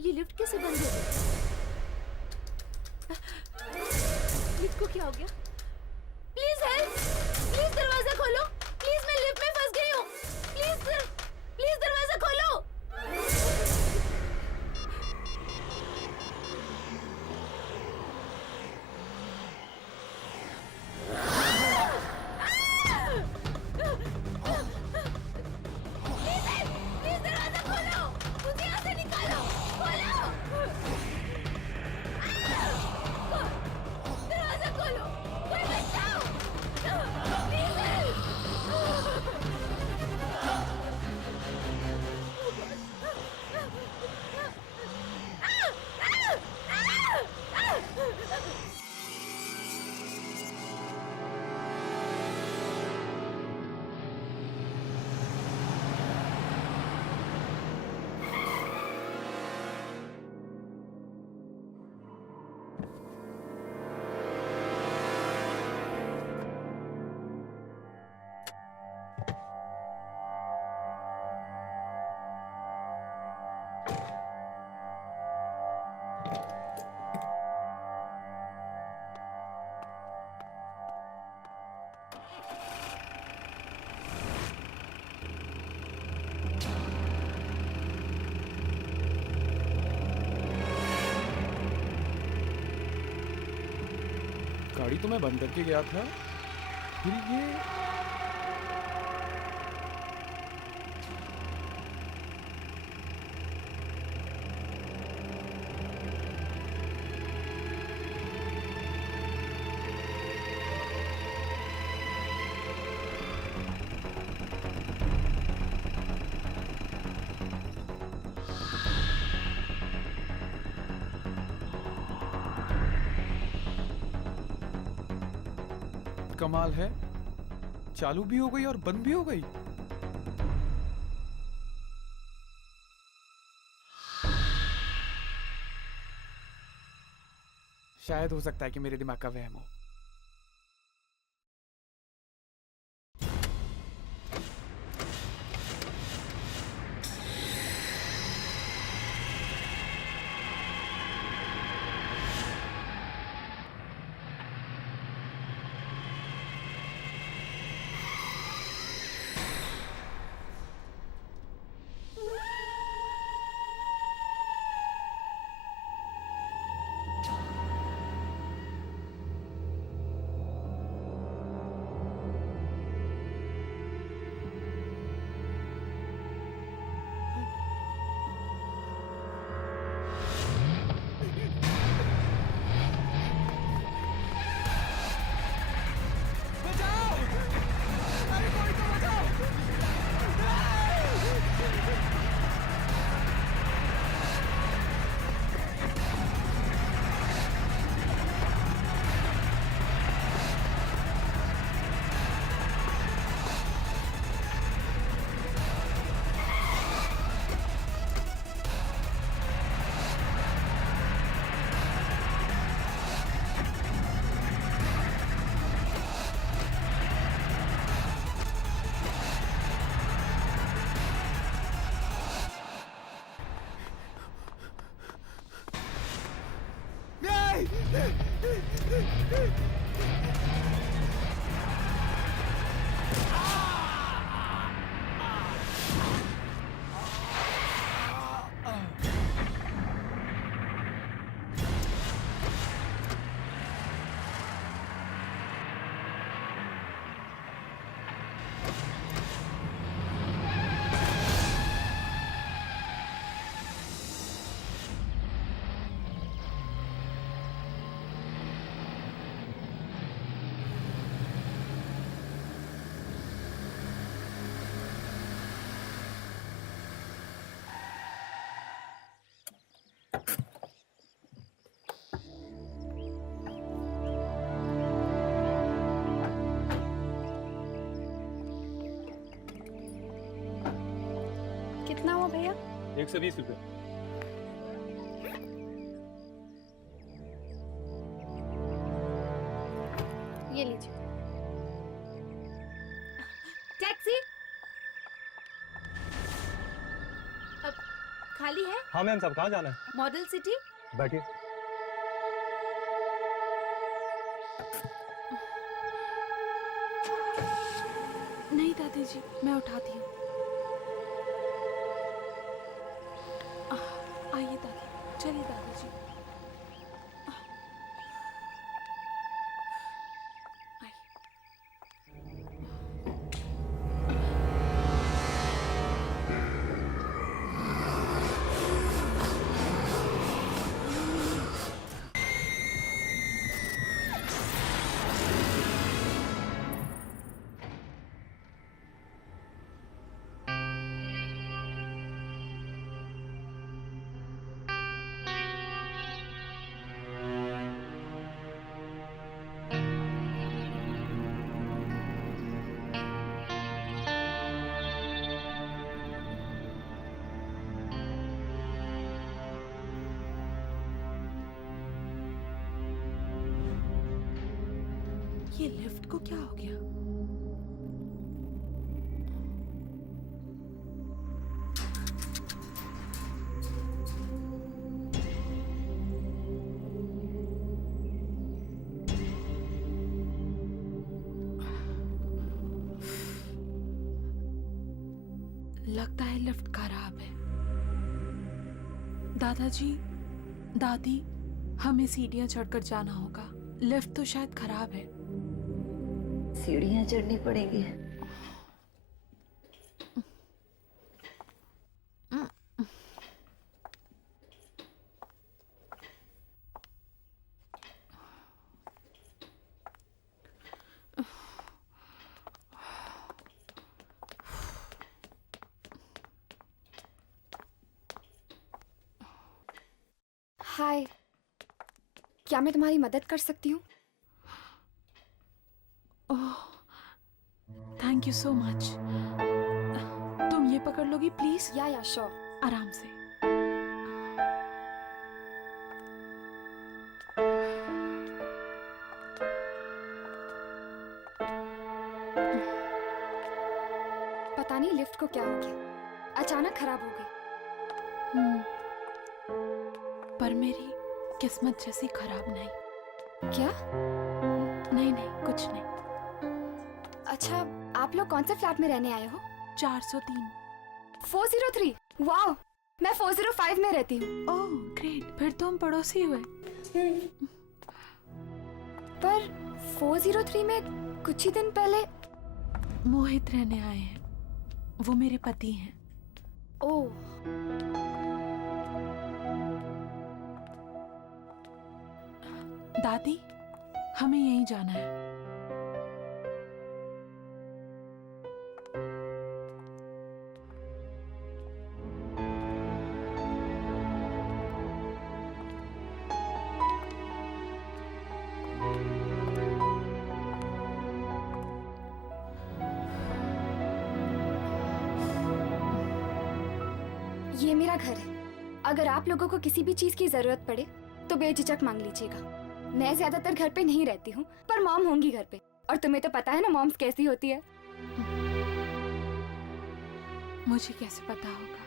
ये लिफ्ट कैसे बंद हो गई? लिफ्ट को क्या हो गया? Please help! प्लीज दरवाजा खोलो! प्लीज मैं लिफ्ट में फंस गई हूँ! प्लीज दरवाजा खोलो! प्लीज दरवाजा खोलो! मुझे यहाँ से निकालो! खोलो! दरवाजा खोलो! कोई बचाओ! Please help! गाड़ी तो मैं बंद करके गया था, फिर ये कमाल है, चालू भी हो गई और बंद भी हो गई। शायद हो सकता है कि मेरे दिमाग का वहम हो। कितना हुआ भैया? 120 रुपये। ये लीजिए। टैक्सी। अब खाली है? हाँ मैम, सब कहाँ जाना है? Model city. बैठिए। नहीं दादी जी, मैं उठाती हूँ। आइए दादी, चलिए दादी जी। ये लिफ्ट को क्या हो गया? लगता है लिफ्ट खराब है। दादाजी, दादी, हमें सीढ़ियां चढ़कर जाना होगा। लिफ्ट तो शायद खराब है। सीढ़ियाँ चढ़नी पड़ेंगी। हाय, क्या मैं तुम्हारी मदद कर सकती हूँ? ओह, थैंक यू सो मच। तुम ये पकड़ लोगी प्लीज? या श्योर। आराम से। पता नहीं लिफ्ट को क्या हो गया, अचानक खराब हो गई। पर मेरी किस्मत जैसी खराब नहीं। क्या? नहीं नहीं, कुछ नहीं। अच्छा, आप लोग कौन से फ्लैट में रहने आए हो? 403। 403। वाओ, मैं 405 में रहती हूँ। ओह ग्रेट, फिर तो हम पड़ोसी हुए। पर 403 में कुछ ही दिन पहले मोहित रहने आए हैं। वो मेरे पति हैं। ओह, दादी, हमें यहीं जाना है। ये मेरा घर है। अगर आप लोगों को किसी भी चीज की जरूरत पड़े तो बेझिझक मांग लीजिएगा। मैं ज्यादातर घर पे नहीं रहती हूँ, पर मॉम होंगी घर पे, और तुम्हें तो पता है ना मॉम्स कैसी होती है। मुझे कैसे पता होगा?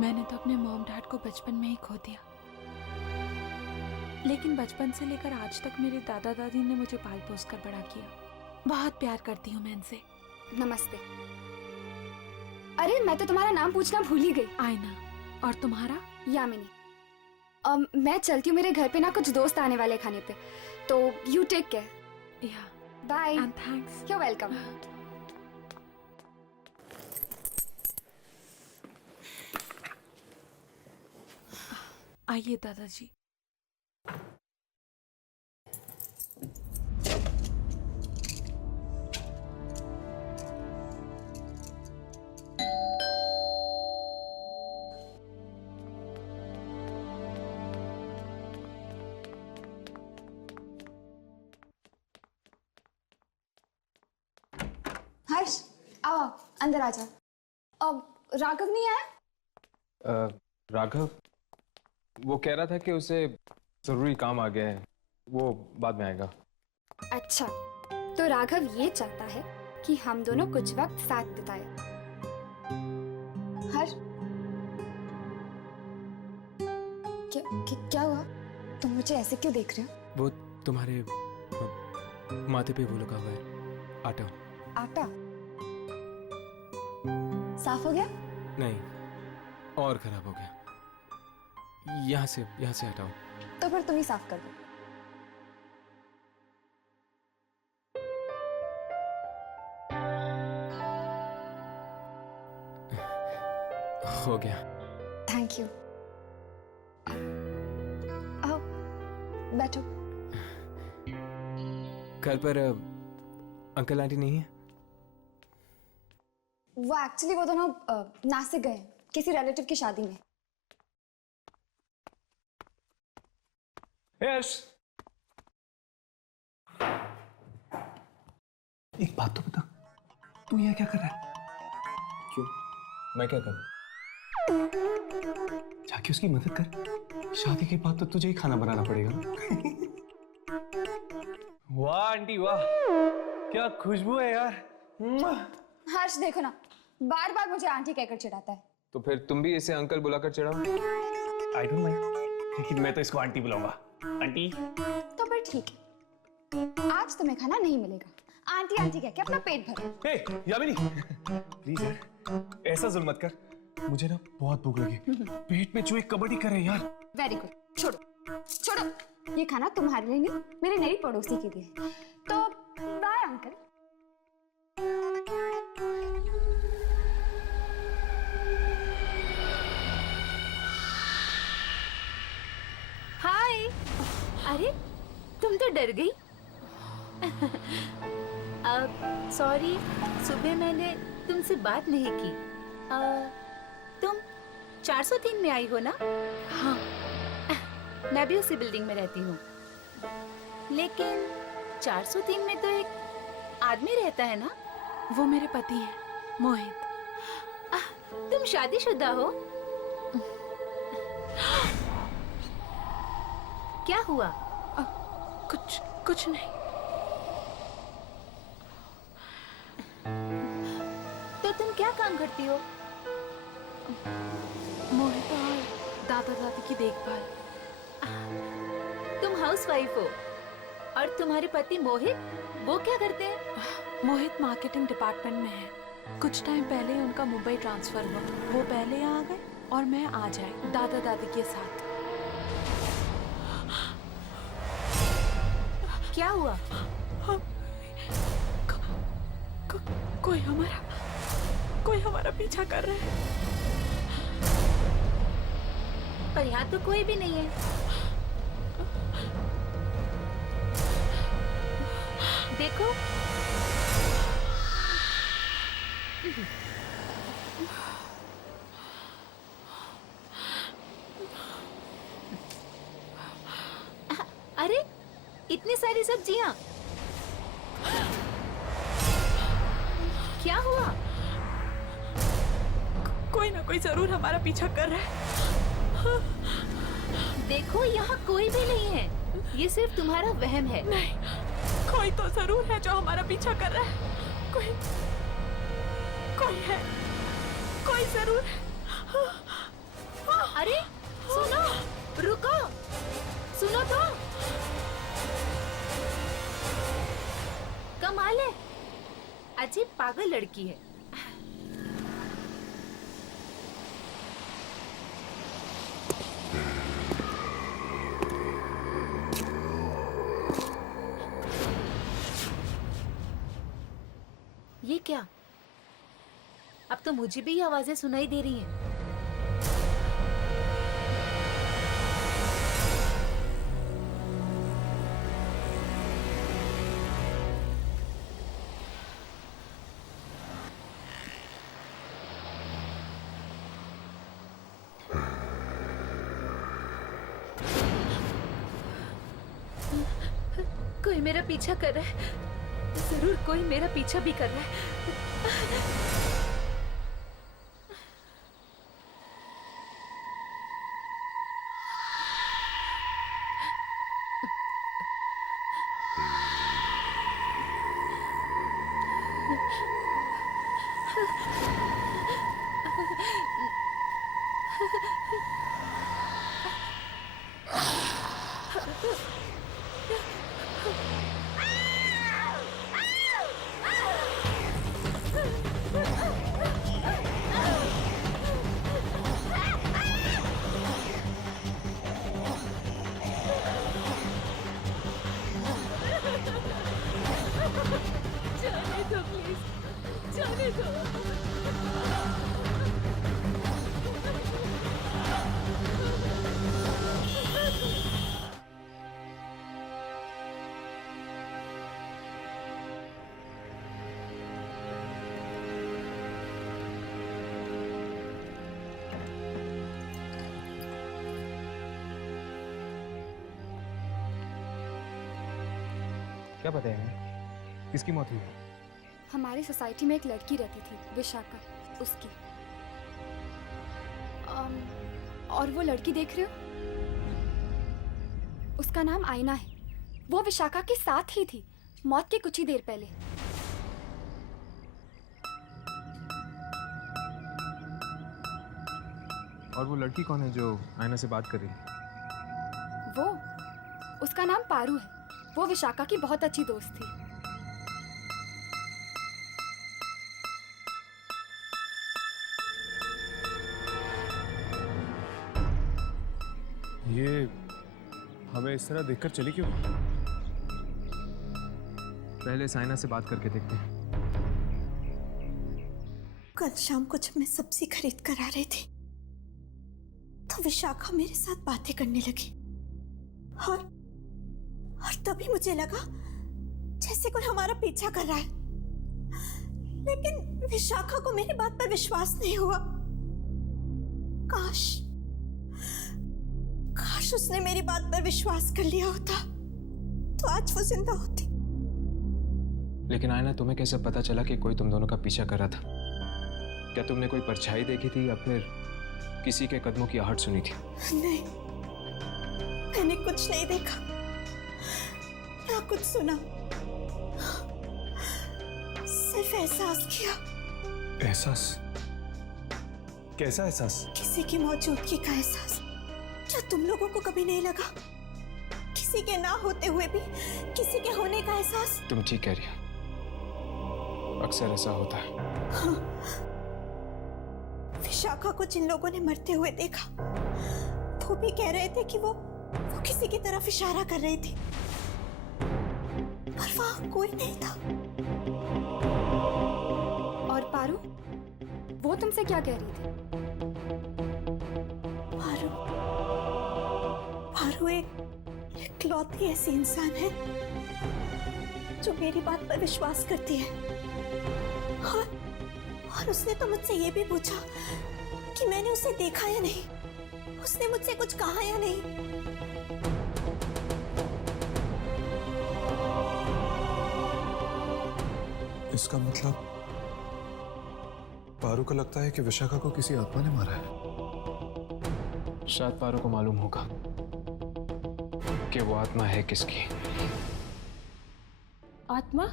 मैंने तो अपने मॉम डैड को बचपन में ही खो दिया। लेकिन बचपन से लेकर आज तक मेरे दादा दादी ने मुझे पाल पोस कर बड़ा किया। बहुत प्यार करती हूँ मैं इनसे। नमस्ते। अरे, मैं तो तुम्हारा नाम पूछना भूल ही गई। आयना। और तुम्हारा? यामिनी। मैं चलती हूँ, मेरे घर पे ना कुछ दोस्त आने वाले खाने पे, तो you take care. Yeah, bye. And thanks. You welcome. आइए दादाजी। हर्ष, आओ अंदर आ जाओ। अब राघव नहीं आया? राघव, वो कह रहा था कि उसे जरूरी काम आ गया है, वो बाद में आएगा। अच्छा, तो राघव ये चाहता है कि हम दोनों कुछ वक्त साथ बिताए। हर्ष, क्या हुआ? तुम मुझे ऐसे क्यों देख रहे हो? वो तुम्हारे माथे पे वो लगा हुआ है आटा। आटा साफ हो गया? नहीं, और खराब हो गया। यहाँ से हटाओ। तो फिर तुम ही साफ कर दो। हो गया। Thank you. आओ बैठो। घर पर अंकल आंटी नहीं है? वो एक्चुअली वो दोनों नासिक गए हैं किसी रिलेटिव की शादी में। यश, एक बात तो बता, तू यहाँ क्या कर रहा है? क्यों? मैं क्या करूं? जाके उसकी मदद कर। शादी के बाद तो तुझे ही खाना बनाना पड़ेगा ना। वाह आंटी वाह, क्या खुशबू है यार। हर्ष देखो ना, बार बार मुझे आंटी कहकर चिढ़ाता है। तो फिर तुम भी इसे अंकल बुलाकर चिढ़ाओ। आई डोंट माइंड, लेकिन मैं तो इसको आंटी बुलाऊंगा। आंटी। तो फिर ठीक है, आज तुम्हें खाना नहीं मिलेगा। आंटी आंटी कह के अपना पेट भरो। हे यामिनी, प्लीज यार ऐसा जुल्म मत कर। मुझे ना बहुत भूख लगी, पेट में चूहे कबड्डी कर रहे हैं यार। वेरी गुड, छोड़ो छोड़ो, ये खाना तुम्हारे लिए नहीं, मेरे नई पड़ोसी के लिए। तो बाय अंकल। हाय। अरे तुम तो डर गई। सॉरी, सुबह मैंने तुमसे बात नहीं की। तुम 403 में आई हो ना? हाँ, मैं भी उसी बिल्डिंग में रहती हूँ। लेकिन 403 में तो एक आदमी रहता है ना? वो मेरे पति हैं, मोहित। तुम शादीशुदा हो? क्या हुआ? कुछ नहीं। तो तुम क्या काम करती हो? मोहित और दादा दादी की देखभाल। तुम हाउसवाइफ हो और तुम्हारे पति मोहित, वो क्या करते हैं? मोहित मार्केटिंग डिपार्टमेंट में है। कुछ टाइम पहले ही उनका मुंबई ट्रांसफर हुआ। वो पहले आ गए और मैं आ जाए दादा दादी के साथ। क्या हुआ? कोई हमारा पीछा कर रहा है। पर यहाँ तो कोई भी नहीं है। देखो, अरे इतनी सारी सब्जियां, क्या हुआ? कोई ना कोई जरूर हमारा पीछा कर रहा है। देखो, यहाँ कोई भी नहीं है। ये सिर्फ तुम्हारा वहम है। नहीं, कोई तो जरूर है जो हमारा पीछा कर रहा है। कोई है, कोई जरूर है। अरे सुनो, रुको, सुनो तो। कमाल है, अजीब पागल लड़की है। ये क्या? अब तो मुझे भी ये आवाजें सुनाई दे रही हैं। कोई मेरा पीछा कर रहा है। जरूर कोई मेरा पीछा भी कर रहा है। जाने दो प्लीज, जाने दो। क्या पता है किसकी मौत हुई? हमारी सोसाइटी में एक लड़की रहती थी, विशाखा, उसकी। और वो लड़की देख रहे हो, उसका नाम आईना है। वो विशाखा के साथ ही थी मौत के कुछ ही देर पहले। और वो लड़की कौन है जो आयना से बात कर रही है? वो, उसका नाम पारू है। वो विशाखा की बहुत अच्छी दोस्त थी। ये हमें इस तरह देखकर चली क्यों? पहले इस आयना से बात करके देखते हैं। कल शाम को जब मैं सब्जी खरीद कर आ रही थी तो विशाखा मेरे साथ बातें करने लगी और तभी मुझे लगा जैसे कोई हमारा पीछा कर रहा है, लेकिन विशाखा को मेरी बात पर विश्वास नहीं हुआ। काश उसने मेरी बात पर विश्वास कर लिया होता तो आज वो जिंदा होती। लेकिन आयना, तुम्हें कैसे पता चला कि कोई तुम दोनों का पीछा कर रहा था? क्या तुमने कोई परछाई देखी थी या फिर किसी के कदमों की आहट सुनी थी? नहीं, मैंने कुछ नहीं देखा ना कुछ सुना, सिर्फ एहसास किया। एहसास? कैसा एहसास? किसी की मौजूदगी का एहसास जो तुम लोगों को कभी नहीं लगा। किसी के ना होते हुए भी किसी के होने का एहसास। तुम ठीक कह रही हो, अक्सर ऐसा होता है। हाँ। विशाखा को जिन लोगों ने मरते हुए देखा वो भी कह रहे थे कि वो किसी की तरफ इशारा कर रही थी, पर वहां कोई नहीं था। और पारू, वो तुमसे क्या कह रही थी? पारू एक लौती ऐसी इंसान है जो मेरी बात पर विश्वास करती है। और उसने तो मुझसे ये भी पूछा कि मैंने उसे देखा या नहीं, उसने मुझसे कुछ कहा या नहीं। इसका मतलब पारू को लगता है कि विशाखा को किसी आत्मा ने मारा है। शायद पारू को मालूम होगा कि वो आत्मा है किसकी। आत्मा?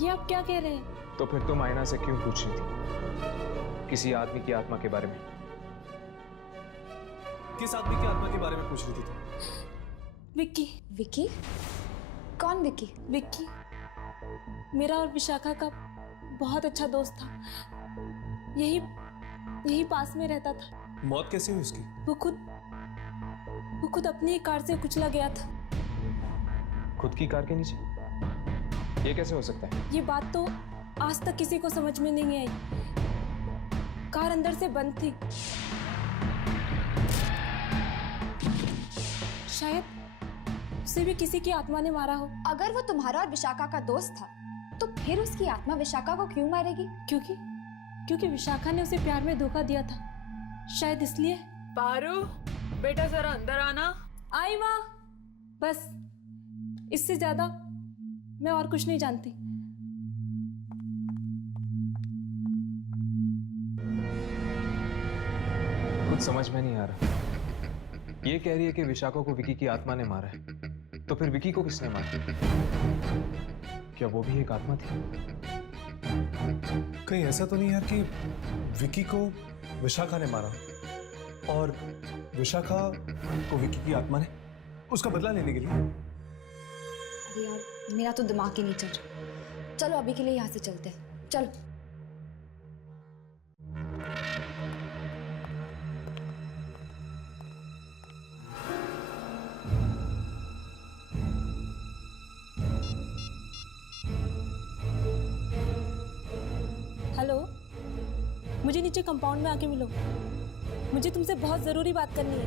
ये आप क्या कह रहे हैं? तो फिर तुम आयना से क्यों पूछ रही थी किसी आदमी की आत्मा के बारे में? किस आदमी की आत्मा के बारे में पूछ रही थी तुम? विक्की। विक्की? कौन विक्की? विक्की मेरा और विशाखा का बहुत अच्छा दोस्त था। यही पास में रहता था। मौत कैसे हुई उसकी? वो खुद अपनी ही कार से कुचला गया था। खुद की कार के नीचे? ये कैसे हो सकता है? ये बात तो आज तक किसी को समझ में नहीं आई। कार अंदर से बंद थी। शायद उसे भी किसी की आत्मा ने मारा हो। अगर वो तुम्हारा और विशाखा का दोस्त था तो फिर उसकी आत्मा विशाखा को क्यों मारेगी? क्योंकि विशाखा ने उसे प्यार में धोखा दिया था, शायद इसलिए। पारू, बेटा जरा अंदर आना। आई माँ। बस इससे ज्यादा मैं और कुछ नहीं जानती। कुछ समझ में नहीं आ रहा। ये कह रही है कि विशाखा को विकी की आत्मा ने मारा है, तो फिर विकी को किसने मारा? क्या वो भी एक आत्मा थी? कहीं ऐसा तो नहीं यार कि विकी को विशाखा ने मारा? और विशाखा को विकी की आत्मा ने उसका बदला लेने के लिए। अरे यार मेरा तो दिमाग ही नहीं चल रहा। चलो अभी के लिए यहाँ से चलते हैं, चलो। हेलो, मुझे नीचे कंपाउंड में आके मिलो। मुझे तुमसे बहुत जरूरी बात करनी है।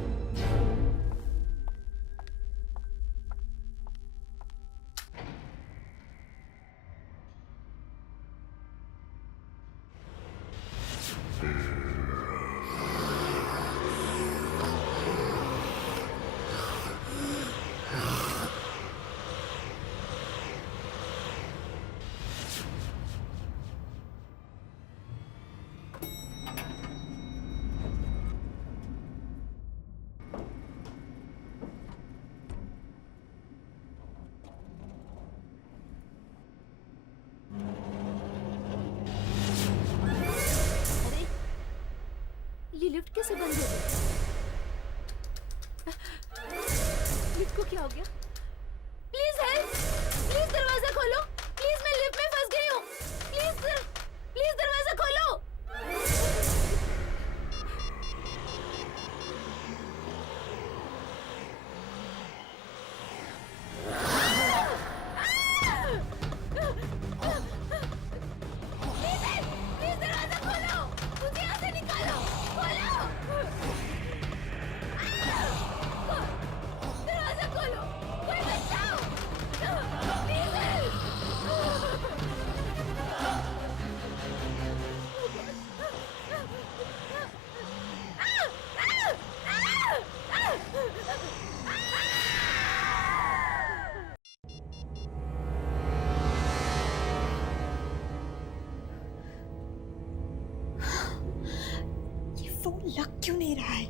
ये लिफ्ट कैसे बंद हो गई? लिफ्ट को क्या हो गया? Please help! प्लीज दरवाजा खोलो! प्लीज मैं लिफ्ट में फंस गई हूँ! प्लीज दरवाजा खोलो! प्लीज दरवाजा खोलो! मुझे यहाँ से निकालो! दरवाजा खोलो! कोई बचाओ! Please help! ये फोन लग क्यों नहीं रहा है?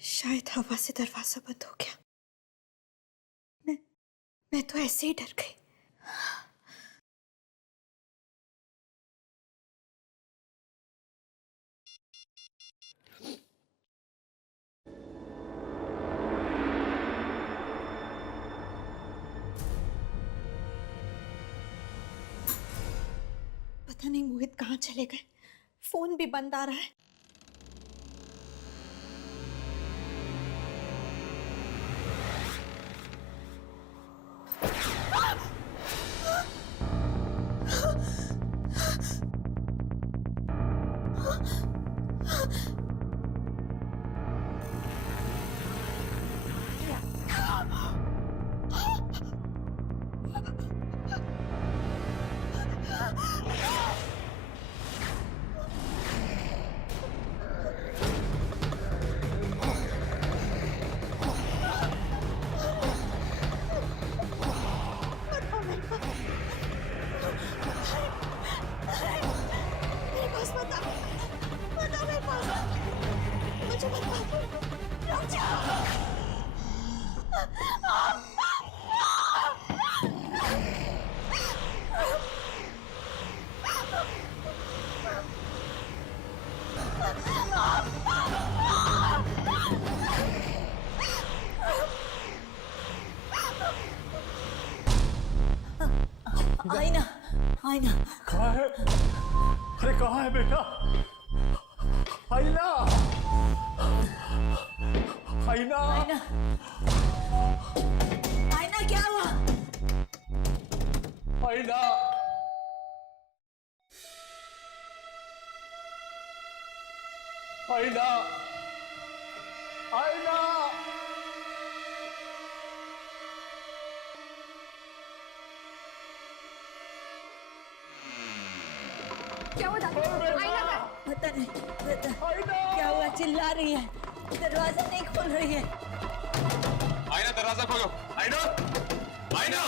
शायद हवा से दरवाजा बंद हो गया। मैं तो ऐसे ही डर गई। पता नहीं मोहित कहाँ चले गए। फोन भी बंद आ रहा है। मेरे पास बता मेरे पास मुझे बता रुक जाओ आईना आईना कहाँ है? अरे कहाँ है बेटा? आईना! आईना! आईना आईना क्या हुआ? आईना! आईना! आईना! क्या हुआ दादी? आईना का पता नहीं क्या हुआ? चिल्ला रही है, दरवाजा नहीं खोल रही है। आईना दरवाजा खोलो। आईना, आईना।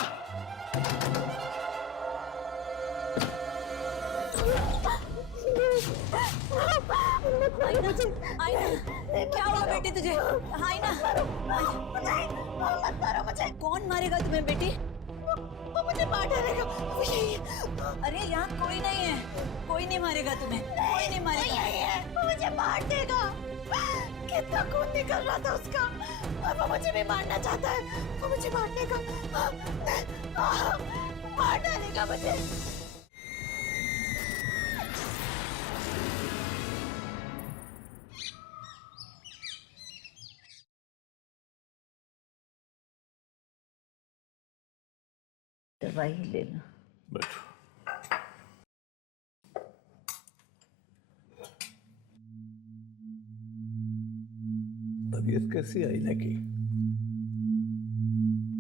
आईना आईना क्या हुआ बेटी तुझे? आईना मत मारो मुझे। कौन मारेगा तुम्हें बेटी? वो मुझे मार डालेगा। वो यही है। अरे यहाँ कोई नहीं है, कोई नहीं मारेगा तुम्हें, कोई नहीं मारेगा। यही है, वो मुझे मार देगा। कितना खून निकल रहा था उसका और वो मुझे भी मारना चाहता है। वो मुझे मारने का मार डालेगा मुझे। दवाई लेना। बैठो। तबीयत कैसी आईना की?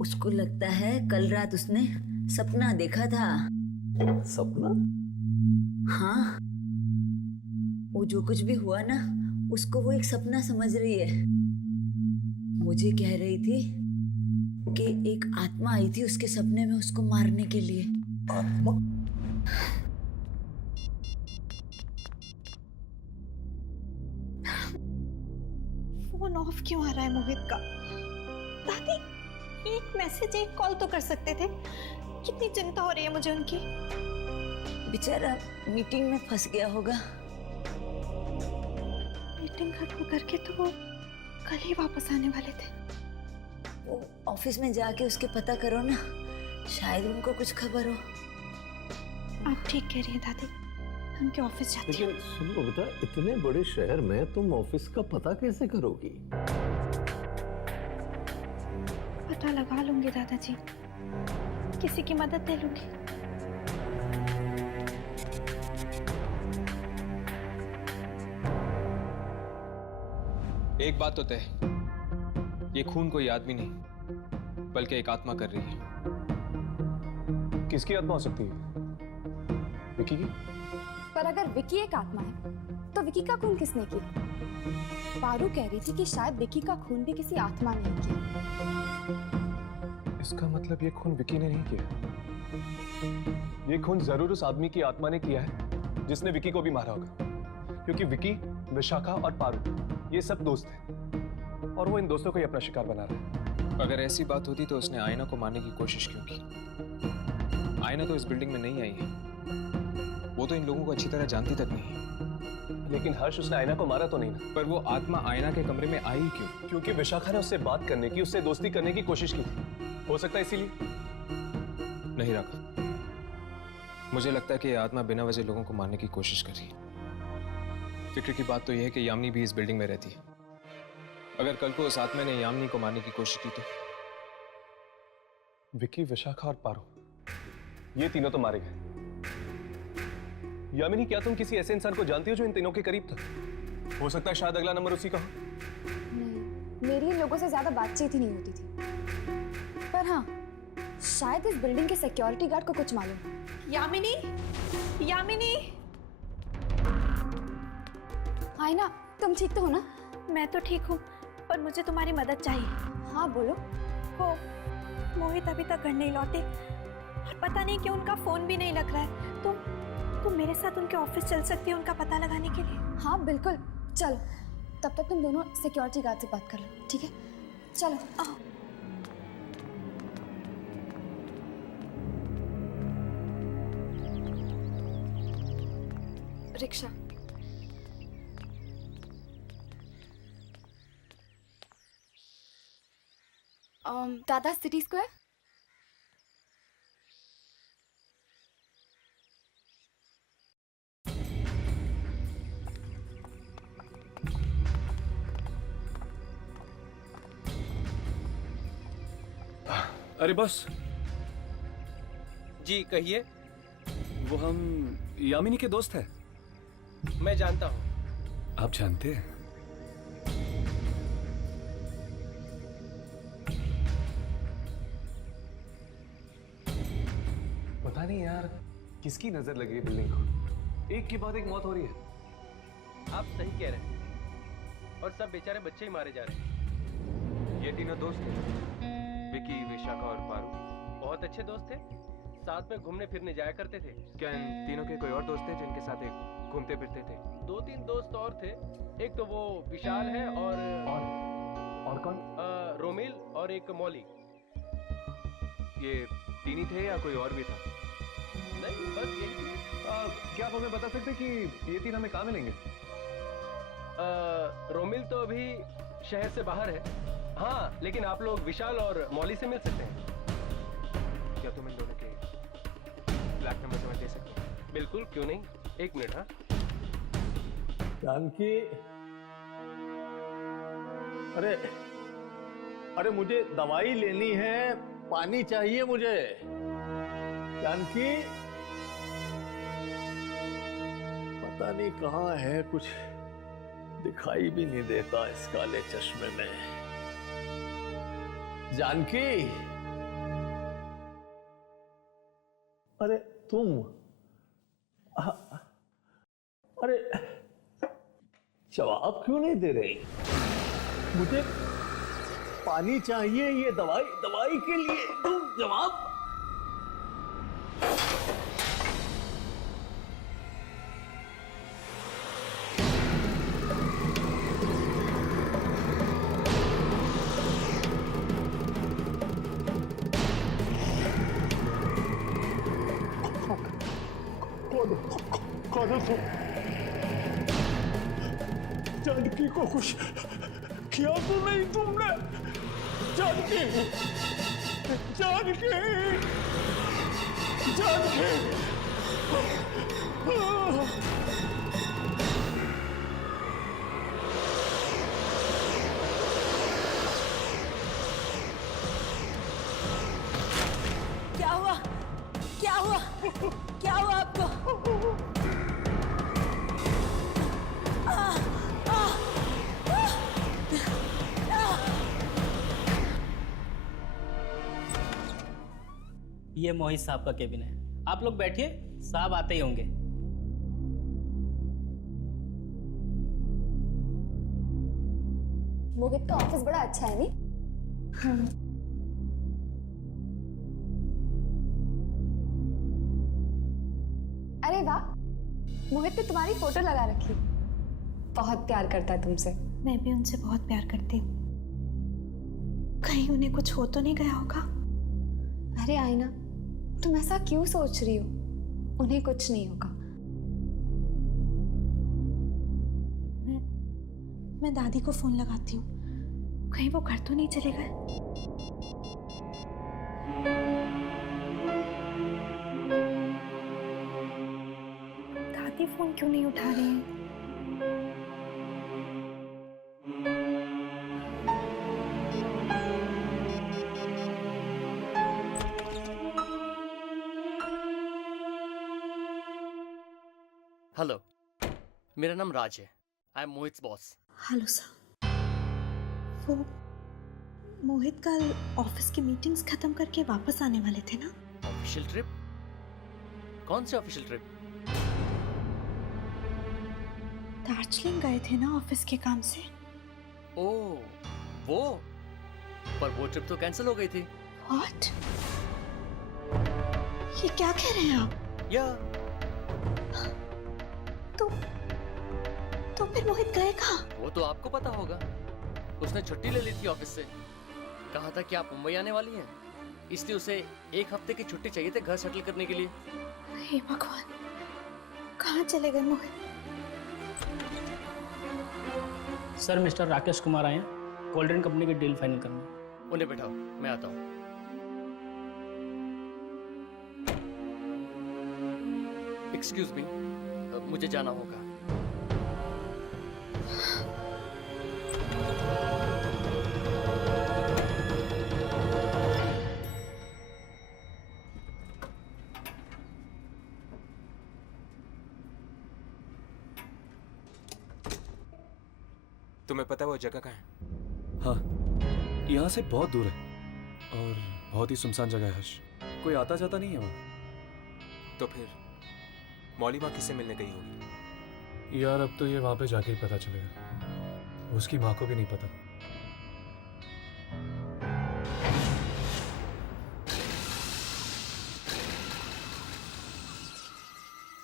उसको लगता है कल रात उसने सपना देखा था। सपना? हाँ, वो जो कुछ भी हुआ ना, उसको वो एक सपना समझ रही है। मुझे कह रही थी कि एक आत्मा आई थी उसके सपने में उसको मारने के लिए। आत्मा? फोन ऑफ क्यों आ रहा है मोहित का? दादी, एक मैसेज एक कॉल तो कर सकते थे। कितनी चिंता हो रही है मुझे उनकी। बेचारा मीटिंग में फंस गया होगा। मीटिंग खत्म करके तो वो कल ही वापस आने वाले थे। वो ऑफिस में जाके उसके पता करो ना, शायद उनको कुछ खबर हो। आप ठीक कह रही हैं दादी, उनके ऑफिस जाती हूँ। लेकिन सुनो बेटा, इतने बड़े शहर में तुम ऑफिस का पता कैसे करोगी? पता लगा लूंगी दादाजी, किसी की मदद ले लूंगी। एक बात तो तय, ये खून कोई आदमी नहीं बल्कि एक आत्मा कर रही है। किसकी आत्मा हो सकती है? विकी की? पर अगर विकी एक आत्मा है तो विकी का खून किसने किया? पारू कह रही थी कि शायद विकी का खून भी किसी आत्मा ने किया। इसका मतलब ये खून विकी ने नहीं किया। ये खून जरूर उस आदमी की आत्मा ने किया है जिसने विकी को भी मारा होगा, क्योंकि विकी, विशाखा और पारू ये सब दोस्त हैं और वो इन दोस्तों को ही अपना शिकार बना रहा है। अगर ऐसी बात होती तो उसने आयना को मारने की कोशिश क्यों की? आयना तो इस बिल्डिंग में नहीं आई है, वो तो इन लोगों को अच्छी तरह जानती तक नहीं है। लेकिन हर्ष, उसने आयना को मारा तो नहीं ना? पर वो आत्मा आयना के कमरे में आई क्यों? क्योंकि विशाखा ने उससे बात करने की, उससे दोस्ती करने की कोशिश की थी। हो सकता है इसीलिए। नहीं राघव, मुझे लगता है कि ये आत्मा बिना वजह लोगों को मारने की कोशिश कर रही है। फिक्र की बात तो यह है कि यामिनी भी इस बिल्डिंग में रहती है। अगर कल को उस आत्मा ने यामिनी को मारने की कोशिश की तो? विकी, विशाखा और पारू, ये तीनों तो मारे गए। यामिनी, क्या तुम किसी ऐसे इंसान को जानती हो जो इन तीनों के करीब था? हो सकता है शायद अगला नंबर उसी का हो। नहीं, मेरी इन लोगों से ज्यादा बातचीत ही नहीं होती थी। पर हाँ, शायद इस बिल्डिंग के सिक्योरिटी गार्ड को कुछ मालूम है। यामिनी, यामिनी। हाय ना, तुम ठीक तो हो ना? मैं तो ठीक हूँ, पर मुझे तुम्हारी मदद चाहिए। हाँ बोलो। वो मोहित अभी तक घर नहीं लौटे और पता नहीं क्यों उनका फोन भी नहीं लग रहा है। तुम मेरे साथ उनके ऑफिस चल सकती हो उनका पता लगाने के लिए? हाँ बिल्कुल, चलो। तब तक तुम दोनों सिक्योरिटी गार्ड से बात कर लो, ठीक है? चलो आओ। रिक्शा। दादा सिटी स्क्वायर। अरे बॉस जी कहिए। वो हम यामिनी के दोस्त हैं। मैं जानता हूँ। आप जानते हैं? पता नहीं यार किसकी नजर लगी है बिल्डिंग को, एक के बाद एक मौत हो रही है। आप सही कह रहे हैं, और सब बेचारे बच्चे ही मारे जा रहे हैं। ये तीनों दोस्त थे, विकी, विशाखा और पारू। बहुत अच्छे दोस्त थे, साथ में घूमने फिरने जाया करते थे। क्या इन तीनों के कोई और दोस्त थे जिनके साथ एक घूमते फिरते थे? 2-3 दोस्त और थे। एक तो वो विशाल है और कौन? रोमिल और एक मौली। ये तीन ही थे या कोई और भी था? नहीं, बस यही थे। क्या आप हमें बता सकते हैं कि ये तीन हमें कहाँ मिलेंगे? रोमिल तो अभी शहर से बाहर है। हाँ, लेकिन आप लोग विशाल और मौली से मिल सकते हैं। क्या तुम इन दोनों के फ्लैट नंबर से मैं दे सकते हो? बिल्कुल, क्यों नहीं। 1 मिनट। हाँ जानकी, अरे मुझे दवाई लेनी है, पानी चाहिए मुझे। जानकी, पता नहीं कहाँ है, कुछ दिखाई भी नहीं देता इस काले चश्मे में। जानकी, अरे तुम, अरे जवाब क्यों नहीं दे रही? मुझे पानी चाहिए, ये दवाई के लिए तुम जवाब। कौन हो तुम? जानकी को कुछ किया तो नहीं तुमने? जानकी, जानकी, जानकी। क्या हुआ? क्या हुआ? क्या हुआ आपको? ये मोहित साहब का केबिन है, आप लोग बैठिए, साहब आते ही होंगे। मोहित का ऑफिस बड़ा अच्छा है नहीं? अरे वाह, मोहित ने तुम्हारी फोटो लगा रखी। बहुत प्यार करता है तुमसे। मैं भी उनसे बहुत प्यार करती हूँ। कहीं उन्हें कुछ हो तो नहीं गया होगा? अरे आईना, तुम ऐसा क्यों सोच रही हो? उन्हें कुछ नहीं होगा। मैं दादी को फोन लगाती हूँ, कहीं वो घर तो नहीं चले गए। दादी फोन क्यों नहीं उठा रही हैं? हेलो, मेरा नाम राज है। I am Mohit boss. Hello sir. वो मोहित कल ऑफिस की मीटिंग्स खत्म करके वापस आने वाले थे ना? Official trip? कौन सी ऑफिशियल ट्रिप? दार्जिलिंग गए थे ना ऑफिस के काम से। ओह वो, पर वो ट्रिप तो कैंसिल हो गई थी। व्हाट? ये क्या कह रहे हैं आप? या तो फिर मोहित गए कहाँ? वो तो आपको पता होगा। उसने छुट्टी ले ली थी ऑफिस से। कहा था कि आप मुंबई आने वाली हैं, इसलिए उसे 1 हफ्ते की छुट्टी चाहिए थे घर सेटल करने के लिए। हे भगवान, कहाँ चले गए मोहित? सर मिस्टर राकेश कुमार आए हैं कोल्ड ड्रिंक कंपनी की डील फाइनल करने। उन्हें बैठाओ, मैं आता हूँ। एक्सक्यूज मी, मुझे जाना होगा। तुम्हें पता है वो जगह कहाँ है? हाँ, यहाँ से बहुत दूर है और बहुत ही सुनसान जगह है हर्ष। कोई आता जाता नहीं है वहाँ। तो फिर मौली माँ किससे मिलने गई होगी? यार अब तो ये वहाँ पे जाके ही पता चलेगा। उसकी माँ को भी नहीं पता।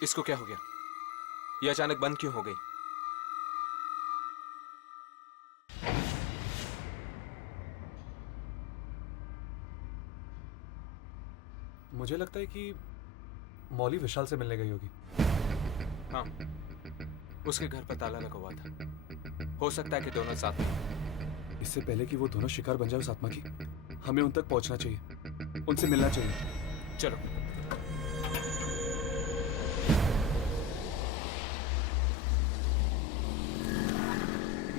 इसको क्या हो गया? ये अचानक बंद क्यों हो गई? मुझे लगता है कि मौली विशाल से मिलने गई होगी। हाँ, उसके घर पर ताला लगा हुआ था। हो सकता है कि दोनों साथ में। इससे पहले कि वो दोनों शिकार बन जाए उस आत्मा की, हमें उन तक पहुंचना चाहिए, उनसे मिलना चाहिए। चलो।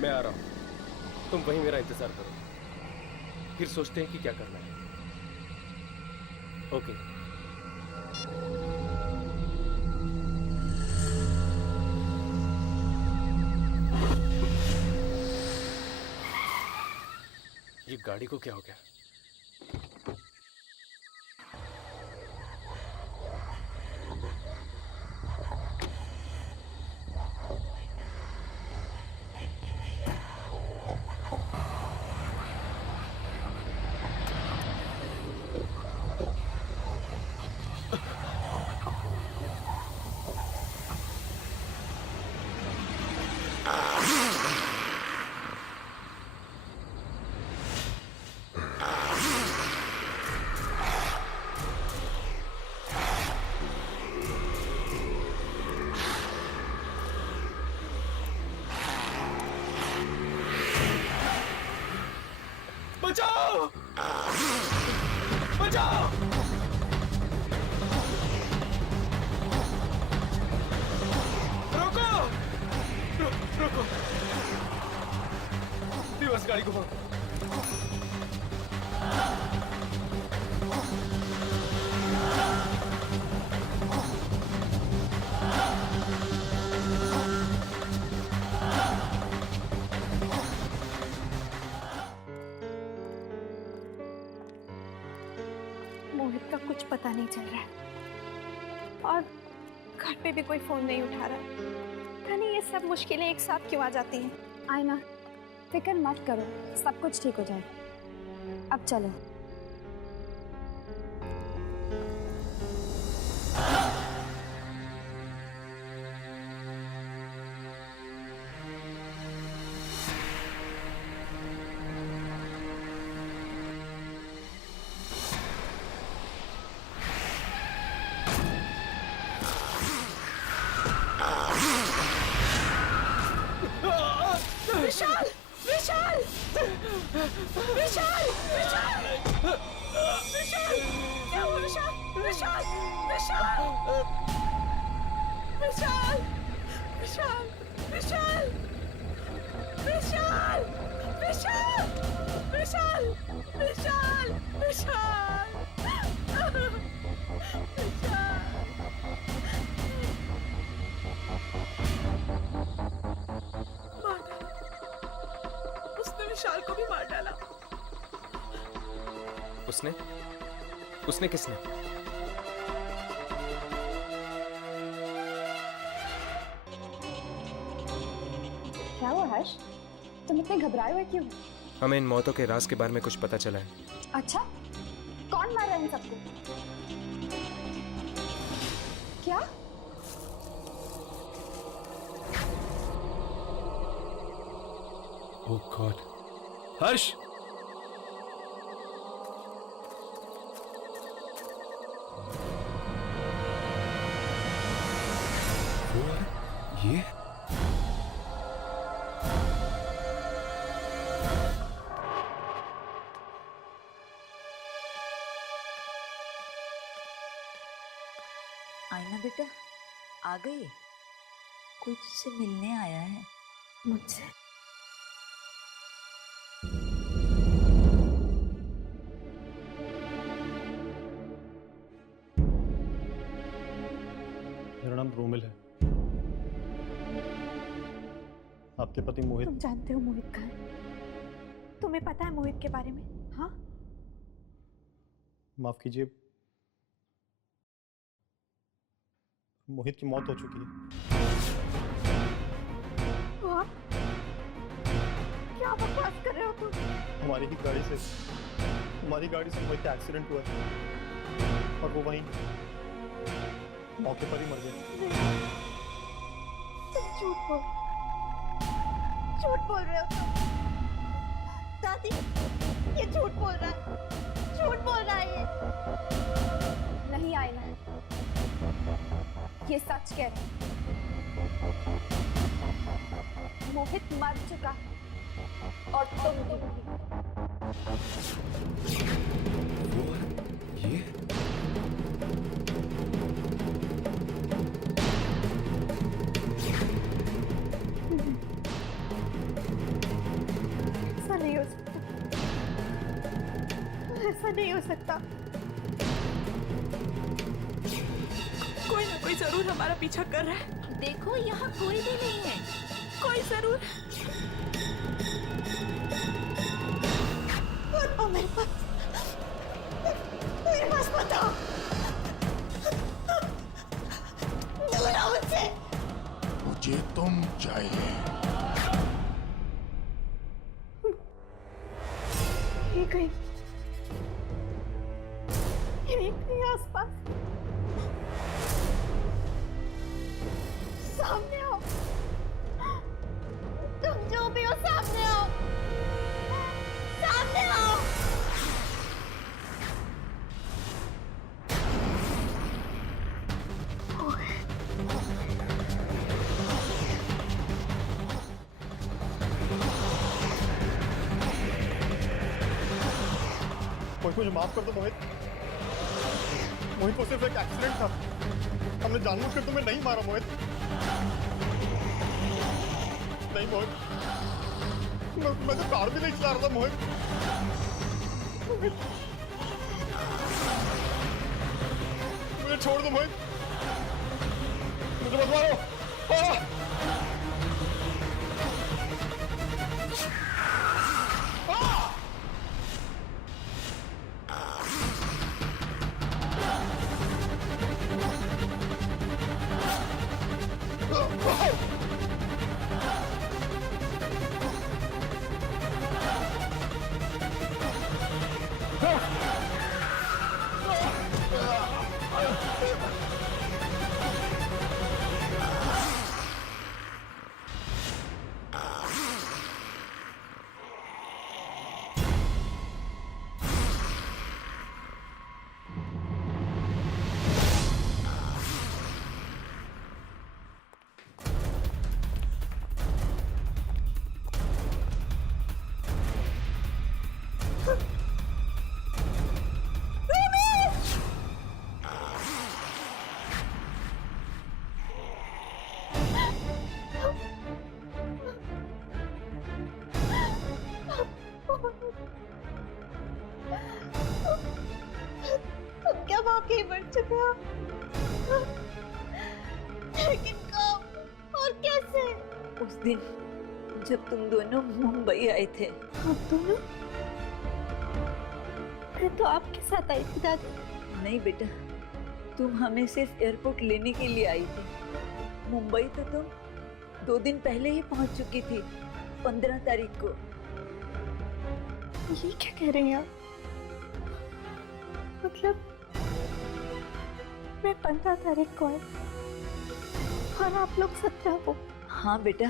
मैं आ रहा हूं, तुम वहीं मेरा इंतजार करो, फिर सोचते हैं कि क्या करना है। ओके। ये गाड़ी को क्या हो गया? बचाओ! बचाओ! रोको! रोको! रिवर्स गाड़ी को मोहित का कुछ पता नहीं चल रहा है और घर पे भी कोई फोन नहीं उठा रहा। पता नहीं ये सब मुश्किलें एक साथ क्यों आ जाती हैं। आईना, फिक्र मत करो, सब कुछ ठीक हो जाएगा। अब चलो। विशाल! विशाल! विशाल! विशाल! विशाल! क्या हुआ विशाल? विशाल! विशाल! विशाल! विशाल! विशाल! विशाल! विशाल! विशाल! विशाल! विशाल! विशाल! को भी मार डाला। उसने किसने? क्या हुआ हर्ष? तुम इतने घबराए हुए क्यों? हमें इन मौतों के राज के बारे में कुछ पता चला है। अच्छा, कौन मार रहा है इन सबको? क्या? ओह गॉड, हर्ष! ये आईना बेटा, आ गई? कोई तुझसे मिलने आया है मुझसे। मेरा नाम रोमिल है। आपके पति मोहित। तुम जानते हो मोहित कहाँ है? तुम्हें पता है मोहित के बारे में? हाँ, माफ कीजिए, मोहित की मौत हो चुकी है। आप क्या बकवास कर रहे हो तुम? हमारी गाड़ी से मोहित का एक्सीडेंट हुआ है और वो वहीं मौके पर ही मर गए। तुम झूठ बोल रहे हो तुम। दादी, ये झूठ बोल रहा है ये। नहीं आईना, ये सच कह रहे हैं। मोहित मर चुका है और तुम भी। ये ऐसा नहीं हो सकता, ऐसा नहीं हो सकता। कोई ना कोई जरूर हमारा पीछा कर रहा है। देखो यहाँ कोई भी नहीं है। कोई जरूर। बताओ मेरे पास बताओ। दूर आओ मुझसे। मुझे तुम चाहिए। ये कहीं आसपास। सामने आओ, तुम जो भी हो सामने आओ, सामने आओ। मोहित, मुझे माफ कर दो मोहित। मोहित को सिर्फ एक एक्सीडेंट था। हमने जानबूझकर तुम्हें नहीं मारा मोहित। नहीं मोहित, मैं तो कार भी नहीं चला रहा था मोहित। मुझे छोड़ दो मोहित, मुझे मत मारो। क्या वाकई मर चुके हो? लेकिन कब और कैसे? उस दिन जब तुम दोनों मुंबई आए थे। आप दोनों? मैं तो आपके साथ आई थी दादी। नहीं बेटा, तुम हमें सिर्फ एयरपोर्ट लेने के लिए आई थी। मुंबई तो तुम 2 दिन पहले ही पहुंच चुकी थी, 15 तारीख को। ये क्या कह रही हैं आप? मतलब मैं 15 तारीख को आई और आप लोग 17 को? हाँ बेटा,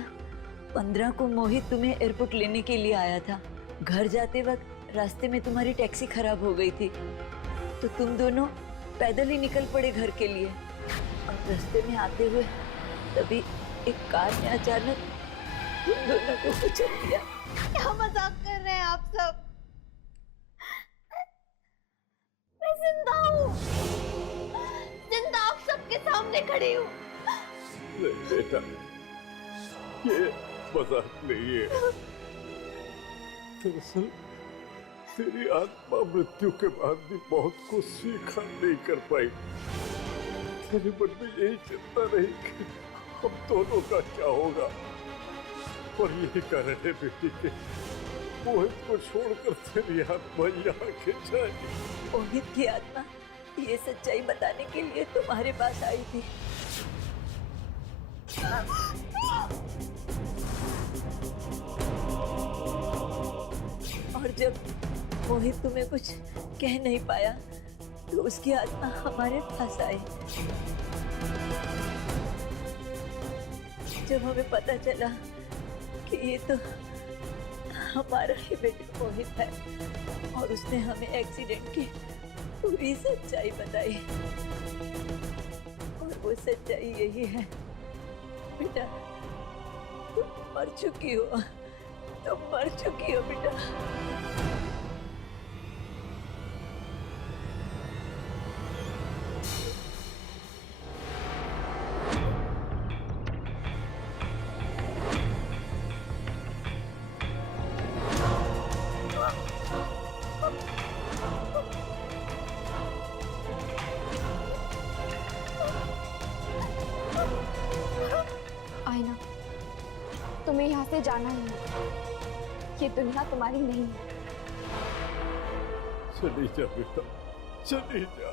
15 को मोहित तुम्हें एयरपोर्ट लेने के लिए आया था। घर जाते वक्त रास्ते में तुम्हारी टैक्सी खराब हो गई थी, तो तुम दोनों पैदल ही निकल पड़े घर के लिए। और रास्ते में आते हुए तभी एक कार ने अचानक तुम दोनों को कुचल दिया। क्या मजाक कर रहे हैं आप सब? मैं जिंदा हूँ, जिंदा आप सबके सामने खड़ी हूँ। नहीं बेटा, ये मजाक नहीं है। दरअसल तेरी आत्मा मृत्यु के बाद भी बहुत कुछ स्वीकार नहीं कर पाई। तेरे मन में यही चिंता रही कि हम दोनों का क्या होगा, और यही कारण है बेटी के मोहित को छोड़कर तेरी आत्मा यहाँ के जाए। मोहित की आत्मा ये सच्चाई बताने के लिए तुम्हारे पास आई थी। और जब मोहित तुम्हें कुछ कह नहीं पाया तो उसकी आत्मा हमारे पास आई। जब हमें पता चला कि ये तो हमारा ही बेटा मोहित है और उसने हमें एक्सीडेंट की पूरी सच्चाई बताई, और वो सच्चाई यही है बेटा, तुम मर चुकी हो, तुम मर चुकी हो बेटा। आईना, तुम्हें यहाँ से जाना ही है। ये दुनिया तुम्हारी नहीं है। चली जा बेटा, चली जा।